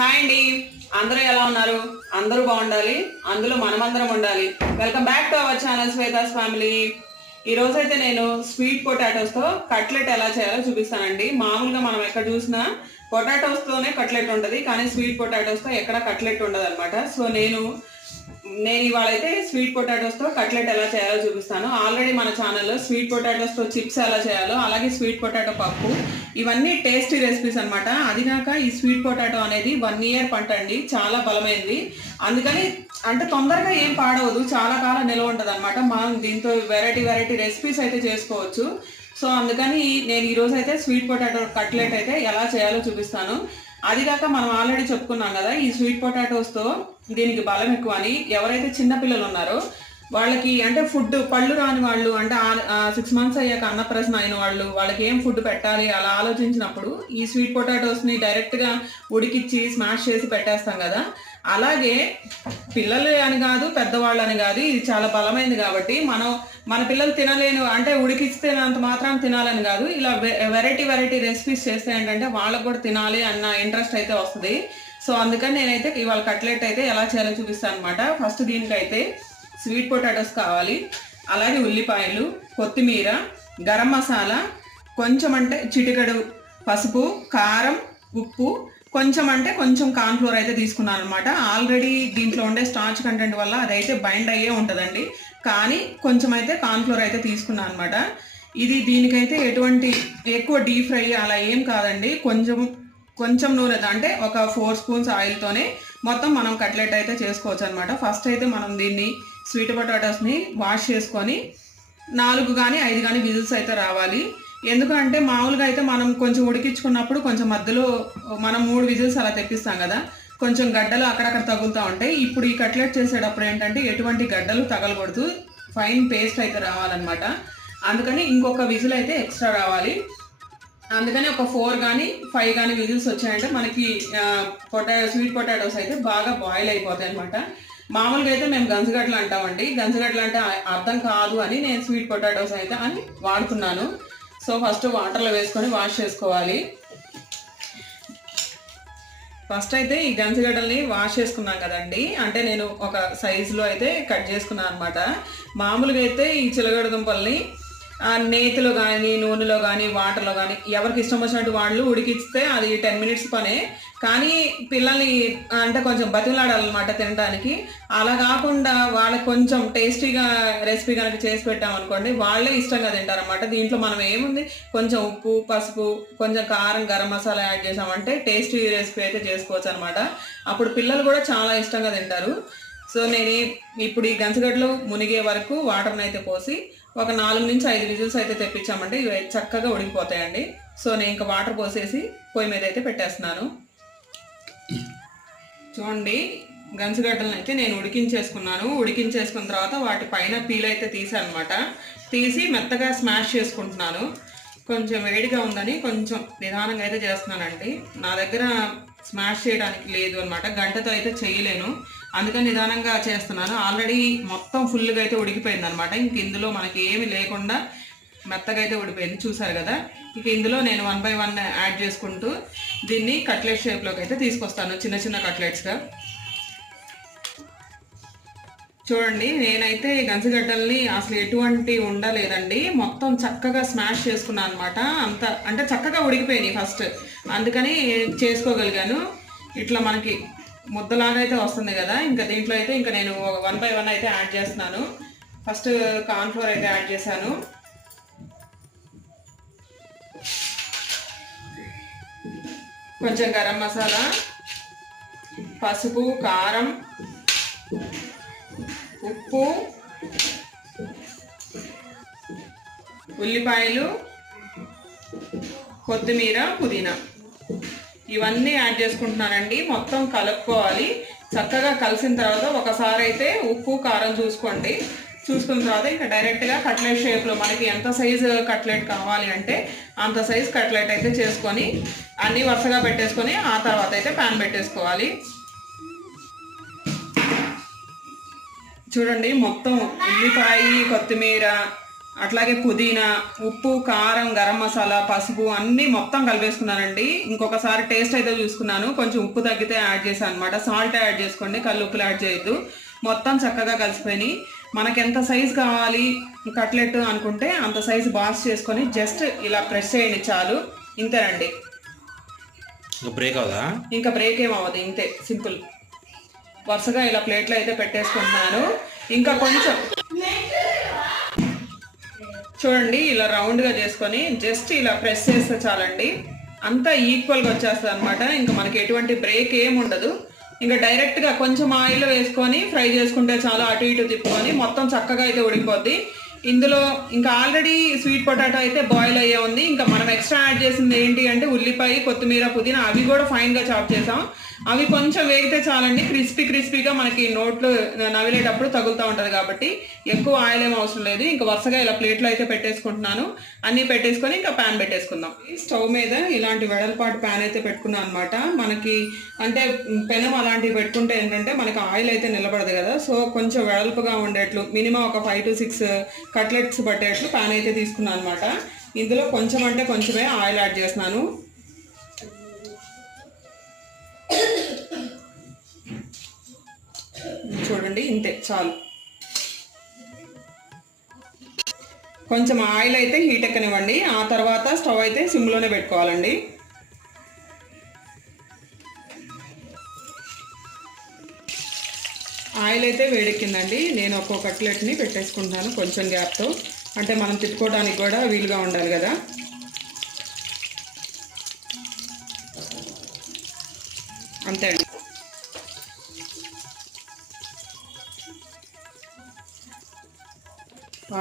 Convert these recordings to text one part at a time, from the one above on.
Hi అండి. అందరూ ఎలా ఉన్నారు? అందరూ బాగుండాలి. అందులో మనమందరం ఉండాలి. Welcome back to our channel Shwetha's family ఈ అయితే నేను స్వీట్ పొటాటోస్తో కట్లెట్ ఎలా చేయాలో చూపిస్తానండి. మామూలుగా మనం ఎక్కడ చూసినా పొటాటోస్తోనే కట్లెట్ ఉంటుంది కానీ స్వీట్ పొటాటోస్తో ఎక్కడ కట్లెట్ ఉండదు అనమాట సో నేను నేను ఇవాళ అయితే స్వీట్ పొటాటోస్తో కట్లెట్ ఎలా చేయాలో చూపిస్తాను. ఆల్రెడీ మన ఛానల్లో స్వీట్ పొటాటోస్తో చిప్స్ ఎలా చేయాలో అలాగే స్వీట్ పొటాటో పప్పు ఇవన్నీ టేస్టీ రెసిపీస్ అనమాట అది కాక ఈ స్వీట్ పొటాటో అనేది వన్ ఇయర్ పంట అండి చాలా బలమైనది అందుకని అంటే తొందరగా ఏం పాడవదు చాలా కాలం నిల్వ ఉంటుంది అనమాట మనం దీంతో వెరైటీ వెరైటీ రెసిపీస్ అయితే చేసుకోవచ్చు. సో అందుకని నేను ఈరోజు అయితే స్వీట్ పొటాటో కట్లెట్ అయితే ఎలా చేయాలో చూపిస్తాను. అది కాక మనం ఆల్రెడీ చెప్పుకున్నాం కదా ఈ స్వీట్ పొటాటోస్తో దీనికి బలం ఎక్కువ అని ఎవరైతే చిన్నపిల్లలు ఉన్నారో వాళ్ళకి అంటే ఫుడ్ పళ్ళు రాని వాళ్ళు అంటే సిక్స్ మంత్స్ అయ్యాక అన్నప్రశ్న అయిన వాళ్ళు వాళ్ళకి ఏం ఫుడ్ పెట్టాలి అలా ఆలోచించినప్పుడు ఈ స్వీట్ పొటాటోస్ని డైరెక్ట్గా ఉడికిచ్చి స్మాష్ చేసి పెట్టేస్తాం కదా. అలాగే పిల్లలు అని కాదు పెద్దవాళ్ళు అని కాదు ఇది చాలా బలమైంది కాబట్టి మనం మన పిల్లలు తినలేను అంటే ఉడికిస్తేనంత మాత్రం తినాలని కాదు ఇలా వెరైటీ వెరైటీ రెసిపీస్ చేస్తే ఏంటంటే వాళ్ళకు కూడా తినాలి అన్న ఇంట్రెస్ట్ అయితే వస్తుంది. సో అందుకని నేనైతే ఇవాళ కట్లెట్ అయితే ఎలా చేయాలో చూపిస్తాను అనమాట ఫస్ట్ దీనికైతే స్వీట్ పొటాటోస్ కావాలి. అలాగే ఉల్లిపాయలు కొత్తిమీర గరం మసాలా కొంచెం అంటే చిటికడు పసుపు కారం ఉప్పు కొంచెం అంటే కొంచెం కార్న్ఫ్లోర్ అయితే తీసుకున్నాను అనమాట ఆల్రెడీ దీంట్లో ఉండే స్టార్చ్ కంటెంట్ వల్ల అదైతే బైండ్ అయ్యే ఉంటుందండి. కానీ కొంచెం అయితే కార్న్ఫ్లోర్ అయితే తీసుకున్నాను అనమాట ఇది దీనికైతే ఎటువంటి ఎక్కువ డీప్ ఫ్రై అలా ఏం కాదండి. కొంచెం కొంచెం నూనె అంటే ఒక ఫోర్ స్పూన్స్ ఆయిల్తోనే మొత్తం మనం కట్లెట్ అయితే చేసుకోవచ్చు అనమాట ఫస్ట్ అయితే మనం దీన్ని స్వీట్ పొటాటోస్ని వాష్ చేసుకొని నాలుగు కానీ ఐదు కానీ విజిల్స్ అయితే రావాలి. ఎందుకంటే మామూలుగా అయితే మనం కొంచెం ఉడికించుకున్నప్పుడు కొంచెం మధ్యలో మనం మూడు విజిల్స్ అలా తెప్పిస్తాం కదా కొంచెం గడ్డలు అక్కడక్కడ తగులుతూ ఉంటాయి. ఇప్పుడు ఈ కట్లెట్ చేసేటప్పుడు ఏంటంటే ఎటువంటి గడ్డలు తగలకూడదు. ఫైన్ పేస్ట్ అయితే రావాలన్నమాట. అందుకని ఇంకొక విజిల్ అయితే ఎక్స్ట్రా రావాలి. అందుకని ఒక ఫోర్ కానీ ఫైవ్ కానీ విజిల్స్ వచ్చాయంటే మనకి పొటాటో స్వీట్ పొటాటోస్ అయితే బాగా బాయిల్ అయిపోతాయి అనమాట మామూలుగా అయితే మేము గంజగడ్డలు అంటామండి. గంజగడ్డలు అంటే అర్థం కాదు అని నేను స్వీట్ పొటాటోస్ అయితే అని వాడుతున్నాను. సో ఫస్ట్ వాటర్లో వేసుకొని వాష్ చేసుకోవాలి. ఫస్ట్ అయితే ఈ గంజగడ్డల్ని వాష్ చేసుకున్నాం కదండి. అంటే నేను ఒక సైజులో అయితే కట్ చేసుకున్నాను అనమాట మామూలుగా అయితే ఈ చిలగడ దుంపల్ని నేతిలో కానీ నూనెలో కానీ వాటర్లో కానీ ఎవరికి ఇష్టం వచ్చినట్టు వాళ్ళు ఉడికిస్తే అది టెన్ మినిట్స్ పనే. కానీ పిల్లల్ని అంటే కొంచెం బతిలాడాలన్నమాట తినడానికి. అలా కాకుండా వాళ్ళకి కొంచెం టేస్టీగా రెసిపీ కనుక చేసి పెట్టామనుకోండి వాళ్ళే ఇష్టంగా తింటారనమాట దీంట్లో మనం ఏముంది? కొంచెం ఉప్పు పసుపు కొంచెం కారం గరం మసాలా యాడ్ చేసామంటే టేస్టీ రెసిపీ అయితే చేసుకోవచ్చు అనమాట అప్పుడు పిల్లలు కూడా చాలా ఇష్టంగా తింటారు. సో నేను ఇప్పుడు ఈ గంచగడ్డలు మునిగే వరకు వాటర్ని అయితే పోసి ఒక నాలుగు నుంచి ఐదు విజిల్స్ అయితే తెప్పించామంటే ఇవి చక్కగా ఉడికిపోతాయండి. సో నేను ఇంకా వాటర్ పోసేసి పొయ్యి మీద అయితే పెట్టేస్తున్నాను. చూడండి గంచగడ్డలను అయితే నేను ఉడికించేసుకున్నాను. ఉడికించేసుకున్న తర్వాత వాటి పైన పీల్ అయితే తీసాను అనమాట తీసి మెత్తగా స్మాష్ చేసుకుంటున్నాను. కొంచెం వేడిగా ఉందని కొంచెం నిదానంగా అయితే చేస్తున్నానండి. నా దగ్గర స్మాష్ చేయడానికి లేదు అనమాట గంటతో అయితే చేయలేను. అందుకని నిదానంగా చేస్తున్నాను. ఆల్రెడీ మొత్తం ఫుల్గా అయితే ఉడికిపోయింది అనమాట ఇంక ఇందులో మనకి ఏమి లేకుండా మెత్తగా అయితే ఉడిపోయింది చూసారు కదా? ఇక ఇందులో నేను వన్ బై వన్ యాడ్ చేసుకుంటూ దీన్ని కట్లెట్ షేప్లోకి అయితే తీసుకొస్తాను. చిన్న చిన్న కట్లెట్స్గా చూడండి నేనైతే గంజగడ్డల్ని అసలు ఎటువంటి ఉండలేదండి. మొత్తం చక్కగా స్మాష్ చేసుకున్నాను అనమాట. అంత అంటే చక్కగా ఉడికిపోయినాయి ఫస్ట్ అందుకని చేసుకోగలిగాను. ఇట్లా మనకి ముద్దలాగా అయితే వస్తుంది కదా. ఇంకా దీంట్లో అయితే ఇంకా నేను వన్ బై వన్ అయితే యాడ్ చేస్తున్నాను. ఫస్ట్ కార్న్ఫ్లోర్ అయితే యాడ్ చేశాను. కొంచెం గరం మసాలా పసుపు కారం ఉప్పు ఉల్లిపాయలు కొత్తిమీర పుదీనా. ఇవన్నీ యాడ్ చేసుకుంటున్నానండి. మొత్తం కలుపుకోవాలి. చక్కగా కలిసిన తర్వాత ఒకసారి అయితే ఉప్పు కారం చూసుకోండి. చూసుకున్న తర్వాత ఇంకా డైరెక్ట్గా కట్లెట్ షేప్లో మనకి ఎంత సైజు కట్లెట్ కావాలి అంటే అంత సైజు కట్లెట్ అయితే చేసుకొని అన్నీ వరుసగా పెట్టేసుకొని ఆ తర్వాత అయితే ప్యాన్ పెట్టేసుకోవాలి. చూడండి మొత్తం ఉల్లిపాయ కొత్తిమీర అట్లాగే పుదీనా ఉప్పు కారం గరం మసాలా పసుపు అన్నీ మొత్తం కలిపేసుకున్నానండి. ఇంకొకసారి టేస్ట్ అయితే చూసుకున్నాను. కొంచెం ఉప్పు తగ్గితే యాడ్ చేశాను అనమాట సాల్ట్ యాడ్ చేసుకోండి కళ్ళు ఉప్పులు యాడ్ చేయొద్దు. మొత్తం చక్కగా కలిసిపోయి మనకి ఎంత సైజు కావాలి కట్లెట్ అనుకుంటే అంత సైజు బాక్స్ చేసుకొని జస్ట్ ఇలా ప్రెస్ చేయండి చాలు. ఇంతేనండి. బ్రేక్ అవుదా ఇంకా బ్రేక్ ఏం అవ్వదు ఇంతే. సింపుల్ వరుసగా ఇలా ప్లేట్లో అయితే పెట్టేసుకుంటున్నాను. ఇంకా కొంచెం చూడండి ఇలా రౌండ్గా చేసుకొని జస్ట్ ఇలా ప్రెస్ చేస్తే చాలండి. అంతా ఈక్వల్గా వచ్చేస్తుంది అనమాట ఇంకా మనకి ఎటువంటి బ్రేక్ ఏమి ఉండదు. ఇంకా డైరెక్ట్గా కొంచెం ఆయిల్ వేసుకొని ఫ్రై చేసుకుంటే చాలా అటు ఇటు తిప్పుకొని మొత్తం చక్కగా అయితే ఉడికిపోద్ది. ఇందులో ఇంకా ఆల్రెడీ స్వీట్ పొటాటో అయితే బాయిల్ అయ్యే ఉంది. ఇంకా మనం ఎక్స్ట్రా యాడ్ చేసింది ఏంటి అంటే ఉల్లిపాయ కొత్తిమీర పుదీనా అవి కూడా ఫైన్గా చాప్ చేసాం. అవి కొంచెం వేగితే చాలండి. క్రిస్పీ క్రిస్పీగా మనకి నోట్లో నవిలేటప్పుడు తగులుతూ ఉంటుంది కాబట్టి ఎక్కువ ఆయిల్ ఏం అవసరం లేదు. ఇంకా వరుసగా ఇలా ప్లేట్లో అయితే పెట్టేసుకుంటున్నాను. అన్నీ పెట్టేసుకొని ఇంకా ప్యాన్ పెట్టేసుకుందాం. ఈ స్టవ్ మీద ఇలాంటి వెడల్పాటు ప్యాన్ అయితే పెట్టుకున్నాను అనమాట మనకి అంటే పెనం అలాంటివి పెట్టుకుంటే ఏంటంటే మనకి ఆయిల్ అయితే నిలబడదు కదా. సో కొంచెం వెడల్పుగా ఉండేట్లు మినిమం ఒక ఫైవ్ టు సిక్స్ కట్లెట్స్ పట్టేట్లు ప్యాన్ అయితే తీసుకున్నాను అనమాట ఇందులో కొంచెం అంటే కొంచెమే ఆయిల్ యాడ్ చేస్తున్నాను. చూడండి ఇంతే చాలు. కొంచెం ఆయిల్ అయితే హీట్ ఎక్కనివ్వండి. ఆ తర్వాత స్టవ్ అయితే సిమ్లోనే పెట్టుకోవాలండి. ఆయిల్ అయితే వేడెక్కిందండి. నేను ఒక్కో కట్లెట్ని పెట్టేసుకుంటాను కొంచెం గ్యాప్తో. అంటే మనం తిట్టుకోవడానికి కూడా వీలుగా ఉండాలి కదా. అంతే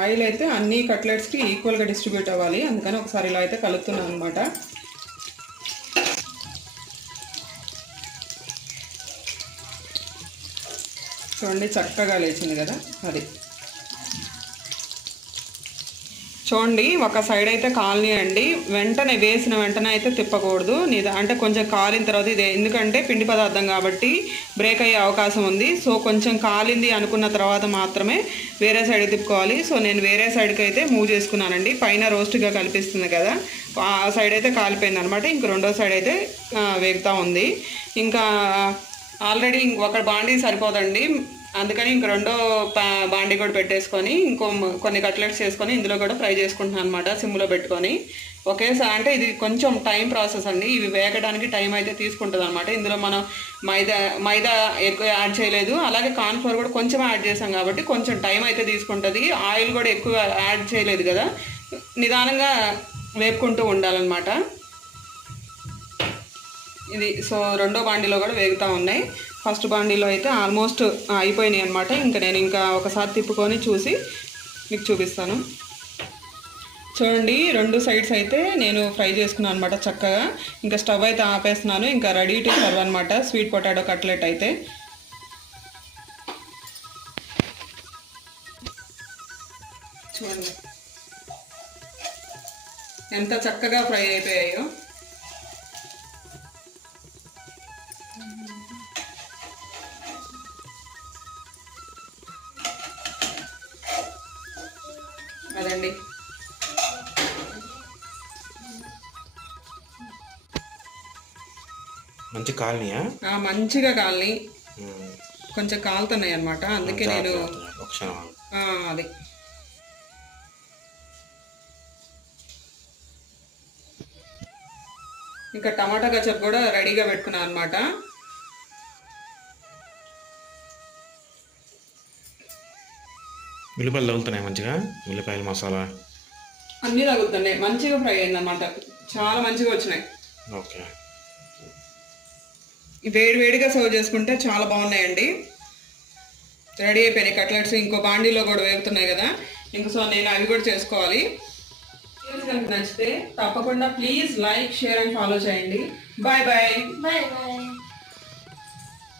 ఆయిల్ అయితే అన్ని కట్లెట్స్కి ఈక్వల్గా డిస్ట్రిబ్యూట్ అవ్వాలి. అందుకని ఒకసారి ఇలా అయితే కలుపుతున్నాను అనమాట చూడండి చక్కగా లేచింది కదా అది. చూడండి ఒక సైడ్ అయితే కాలనీయండి వెంటనే వేసిన వెంటనే అయితే తిప్పకూడదు. నిద అంటే కొంచెం కాలిన తర్వాత ఇది ఎందుకంటే పిండి పదార్థం కాబట్టి బ్రేక్ అయ్యే అవకాశం ఉంది. సో కొంచెం కాలింది అనుకున్న తర్వాత మాత్రమే వేరే సైడ్ తిప్పుకోవాలి. సో నేను వేరే సైడ్కి అయితే మూవ్ చేసుకున్నానండి. పైన రోస్ట్గా కనిపిస్తుంది కదా. ఆ సైడ్ అయితే కాలిపోయింది అనమాట ఇంక రెండో సైడ్ అయితే వేగుతూ ఉంది. ఇంకా ఆల్రెడీ ఒక బాండీ సరిపోదండి. అందుకని ఇంక రెండో పా బాండీ కూడా పెట్టేసుకొని ఇంకో కొన్ని కట్లెట్స్ చేసుకొని ఇందులో కూడా ఫ్రై చేసుకుంటున్నాను అనమాట సిమ్లో పెట్టుకొని. ఒకేసారి అంటే ఇది కొంచెం టైం ప్రాసెస్ అండి ఇవి వేగడానికి టైం అయితే తీసుకుంటుంది అనమాట ఇందులో మనం మైదా మైదా ఎక్కువ యాడ్ చేయలేదు అలాగే కార్న్ఫ్లవర్ కూడా కొంచెం యాడ్ చేసాం కాబట్టి కొంచెం టైం అయితే తీసుకుంటుంది. ఆయిల్ కూడా ఎక్కువ యాడ్ చేయలేదు కదా నిదానంగా వేపుకుంటూ ఉండాలన్నమాట. ఇది సో రెండో బాండీలో కూడా వేగుతూ ఉన్నాయి. ఫస్ట్ బాండీలో అయితే ఆల్మోస్ట్ అయిపోయినాయి అనమాట ఇంకా నేను ఇంకా ఒకసారి తిప్పుకొని చూసి మీకు చూపిస్తాను. చూడండి రెండు సైడ్స్ అయితే నేను ఫ్రై చేసుకున్నాను అనమాట చక్కగా. ఇంకా స్టవ్ అయితే ఆపేస్తున్నాను. ఇంకా రెడీ టు సర్వ్ అనమాట స్వీట్ పొటాటో కట్లెట్ అయితే. చూడండి. ఎంత చక్కగా ఫ్రై అయిపోయాయో. మంచి కాలనీయా? ఆ, మంచిగా కాలని. కొంచెం కాలుతున్నాయి అనమాట అందుకే నేను అది. ఇంకా టమాటా గచ్చప్ కూడా రెడీగా పెట్టుకున్నాను అనమాట ఉల్లిపాయలు తగులుతున్నాయి మంచిగా? ఉల్లిపాయలు మసాలా? అన్నీ తగులుతున్నాయి. మంచిగా ఫ్రై అయిందన్నమాట. చాలా మంచిగా వచ్చినాయి. ఓకే. వేడి వేడిగా సర్వ్ చేసుకుంటే చాలా బాగున్నాయండి. రెడీ అయిపోయినాయి కట్లెట్స్. ఇంకో బాండీలో కూడా వేగుతున్నాయి కదా. ఇంక సో నేను అవి కూడా చేసుకోవాలి. నచ్చితే తప్పకుండా please like share and follow చేయండి. బాయ్. Bye bye.